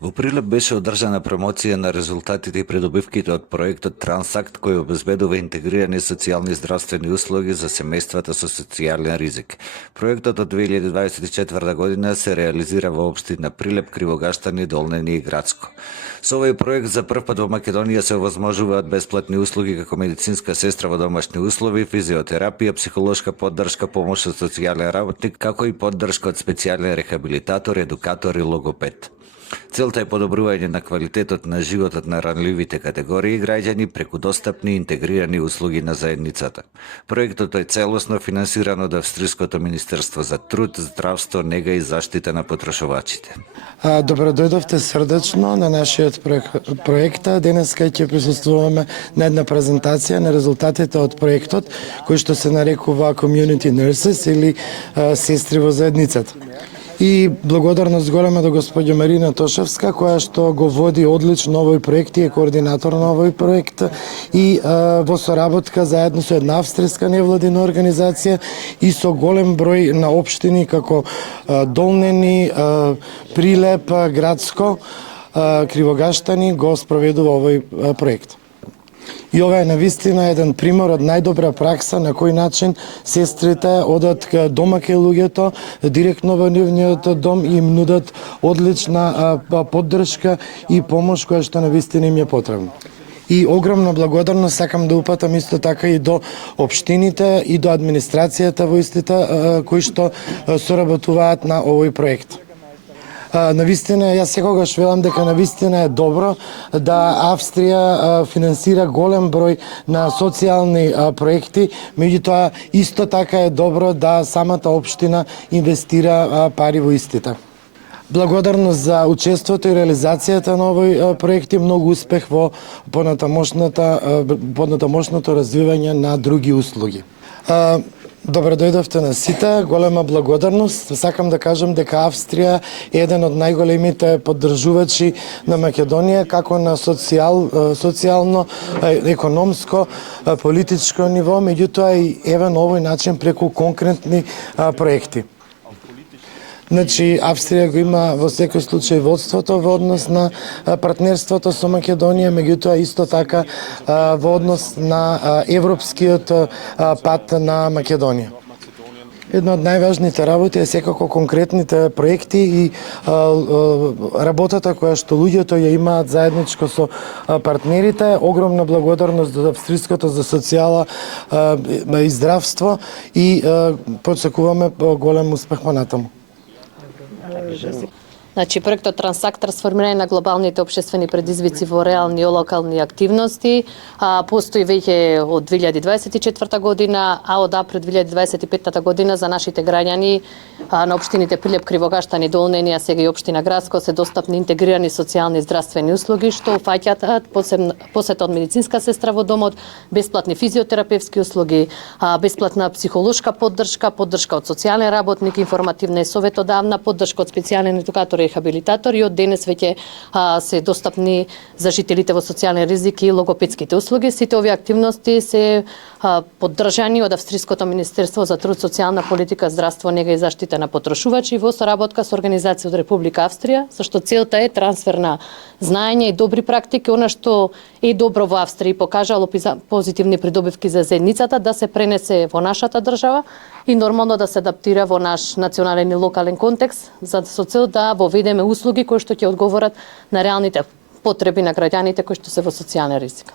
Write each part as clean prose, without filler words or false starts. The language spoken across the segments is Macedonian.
Во Прилеп беше одржана промоција на резултатите и придобивките од проектот Трансакт, кој обезбедува интегрирани социјални здравствени услуги за семејствата со социјален ризик. Проектот од 2024 година се реализира во општина Прилеп, Кривогаштани, Долнени и Грацко. Со овој проект за прв пат во Македонија се овозможуваат бесплатни услуги како медицинска сестра во домашни услови, физиотерапија, психолошка поддршка, помош од социјален работник, како и поддршка од специјален рехабилитатор, едукатор и логопед. Целта е подобрување на квалитетот на животот на ранливите категории граѓани преку достапни интегрирани услуги на заедницата. Проектот е целосно финансиран од Австриското Министерство за труд, здравство, нега и заштита на потрошувачите. Добро дојдовте срдечно на нашиот проект. Денеска ќе присуствуваме на една презентација на резултатите од проектот, кој што се нарекува Community Nurses или сестри во заедницата. И благодарност голема до господја Марина Тошевска, која што го води одлично овој проект и е координатор на овој проект и во соработка заедно со една австријска невладина организација и со голем број на општини како Долнени, Прилеп, Грацко, Кривогаштани го спроведува овој проект. И ова е навистина еден пример од најдобра пракса на кој начин сестрите одат дома кај луѓето, директно во нивниот дом и им нудат одлична поддршка и помош која што навистина им е потребна. И огромна благодарност сакам да упатам исто така и до општините и до администрацијата во истите кои што соработуваат на овој проект. Навистина, јас секогаш велам дека навистина е добро да Австрија финансира голем број на социјални проекти, меѓутоа исто така е добро да самата општина инвестира пари во истите. Благодарност за учеството и реализацијата на овој проект и многу успех во понатамошното развивање на други услуги. Добро дојдовте на сите, голема благодарност. Сакам да кажам дека Австрија е еден од најголемите поддржувачи на Македонија, како на социјално, економско, политичко ниво, меѓутоа и еве на овој начин преку конкретни проекти. Значи, Австрија го има во секој случај водството во однос на партнерството со Македонија, меѓутоа исто така во однос на европскиот пат на Македонија. Една од најважните работи е секако конкретните проекти и работата која што луѓето ја имаат заедничко со партнерите. Огромна благодарност до Австриското за социјала и здравство и подсекуваме голем успех понатаму. Значи, проектот Трансакт трансформирање на глобалните општествени предизвици во реални и локални активности постои веќе од 2024 година, а од април 2025 година за нашите граѓани на општините Прилеп, Кривогаштани, Долнени, а сега и општина Грацко се достапни интегрирани социјални и здравствени услуги што фаќаат посета од медицинска сестра во домот, бесплатни физиотерапевски услуги, бесплатна психолошка поддршка, поддршка од социјален работник, информативна и советодавна поддршка од специјален едукатор и рехабилитатор и од денес веќе се достапни за жителите во социјален ризик и логопедските услуги. Сите овие активности се поддржани од Австриското Министерство за труд, социјална политика, здравство, нега и заштита на потрошувачи во соработка со организација од Република Австрија, зашто целта е трансфер на знаење и добри практики, она што е добро во Австрија и покажало позитивни придобивки за заедницата да се пренесе во нашата држава и нормално да се адаптира во наш национален и локален контекст, со цел да воведеме услуги кои што ќе одговорат на реалните потреби на граѓаните кои што се во социјален ризик.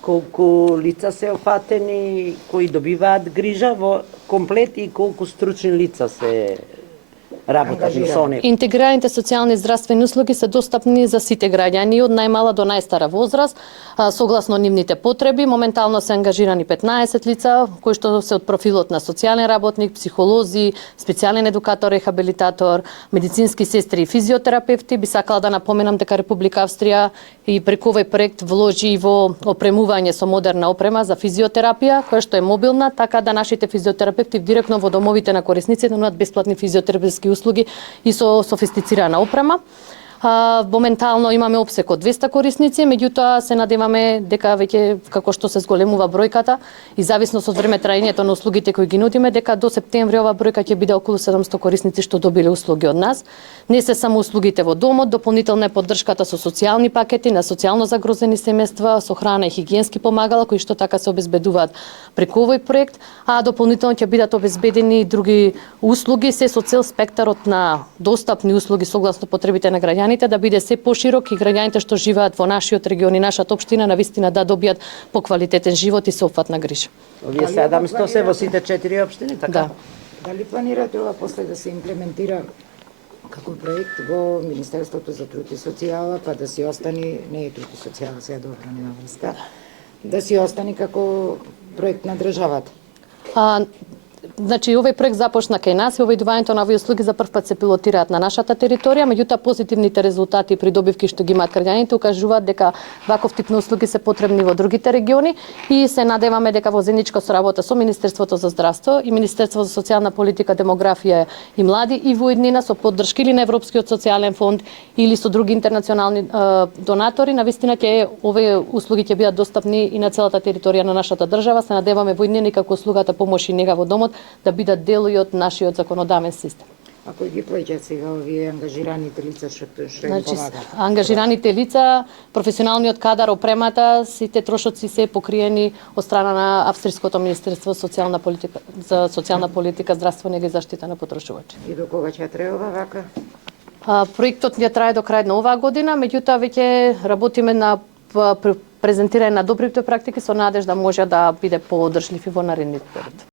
Колку лица се опфатени кои добиваат грижа во комплет и колку стручни лица се работат со нив? Интегрираните социјални и здравствени услуги се достапни за сите граѓани од најмала до најстара возраст, согласно нивните потреби. Моментално се ангажирани 15 лица кои што се од профилот на социјален работник, психолози, специјален едукатор, рехабилитатор, медицински сестри и физиотерапевти. Би сакала да напоменам дека Република Австрија и преку овој проект вложи во опремување со модерна опрема за физиотерапија, која што е мобилна, така да нашите физиотерапевти директно во домовите на корисниците нудат бесплатни физиотерапевски услуги и со софистицирана опрема. Моментално имаме опсек од 200 корисници, меѓутоа се надеваме дека веќе како што се зголемува бројката и зависност од време траењето на услугите кои ги нудиме, дека до септември оваа бројка ќе биде околу 700 корисници што добиле услуги од нас. Не се само услугите во домот, дополнителна е поддршката со социјални пакети на социјално загрозени семејства, со храна и хигиенски помагала кои што така се обезбедуваат преку овој проект, а дополнително ќе бидат обезбедени и други услуги се со цел спектарот на достапни услуги согласно потребите на граѓаните да биде се поширок и граѓаните што живеат во нашиот регион и нашата општина навистина да добијат поквалитетен живот и сеопфатна грижа. Овие 700 се во сите 4 општини, така? Да. Дали планирате ова после да се имплементира како проект во Министерството за труд и социјала, па да си остани, не е труд и социјала, сега добра нема врска, да си остани како проект на државата? Значи, овој проект започна кај нас и овојдувањето на овие услуги за прв пат се пилотираат на нашата територија, меѓутоа позитивните резултати и придобивки што ги имаат граѓаните укажуваат дека ваков тип на услуги се потребни во другите региони и се надеваме дека во заедничка соработа со Министерството за здравство и Министерството за социјална политика, демографија и млади и во иднина со поддршка или на Европскиот социјален фонд или со други интернационални донатори, навистина ќе овие услуги ќе бидат достапни и на целата територија на нашата држава. Се надеваме во иднина како услугата помош и нега во домот да бидат дел и од нашиот законодавен систем. А кој ги плаќаат сега овие ангажираните лица што им Значи, помагаат? ангажираните лица, професионалниот кадар, опремата, сите трошоци се покриени од страна на Австриското Министерство за социјална политика, здравство, нега и заштита на потршувачи. И до кога ќе трае ова вака? Проектот ќе трае до крај на оваа година, меѓутоа веќе работиме на презентирање на добрите практики со надеж да може да биде поодржлив и во наредниот период.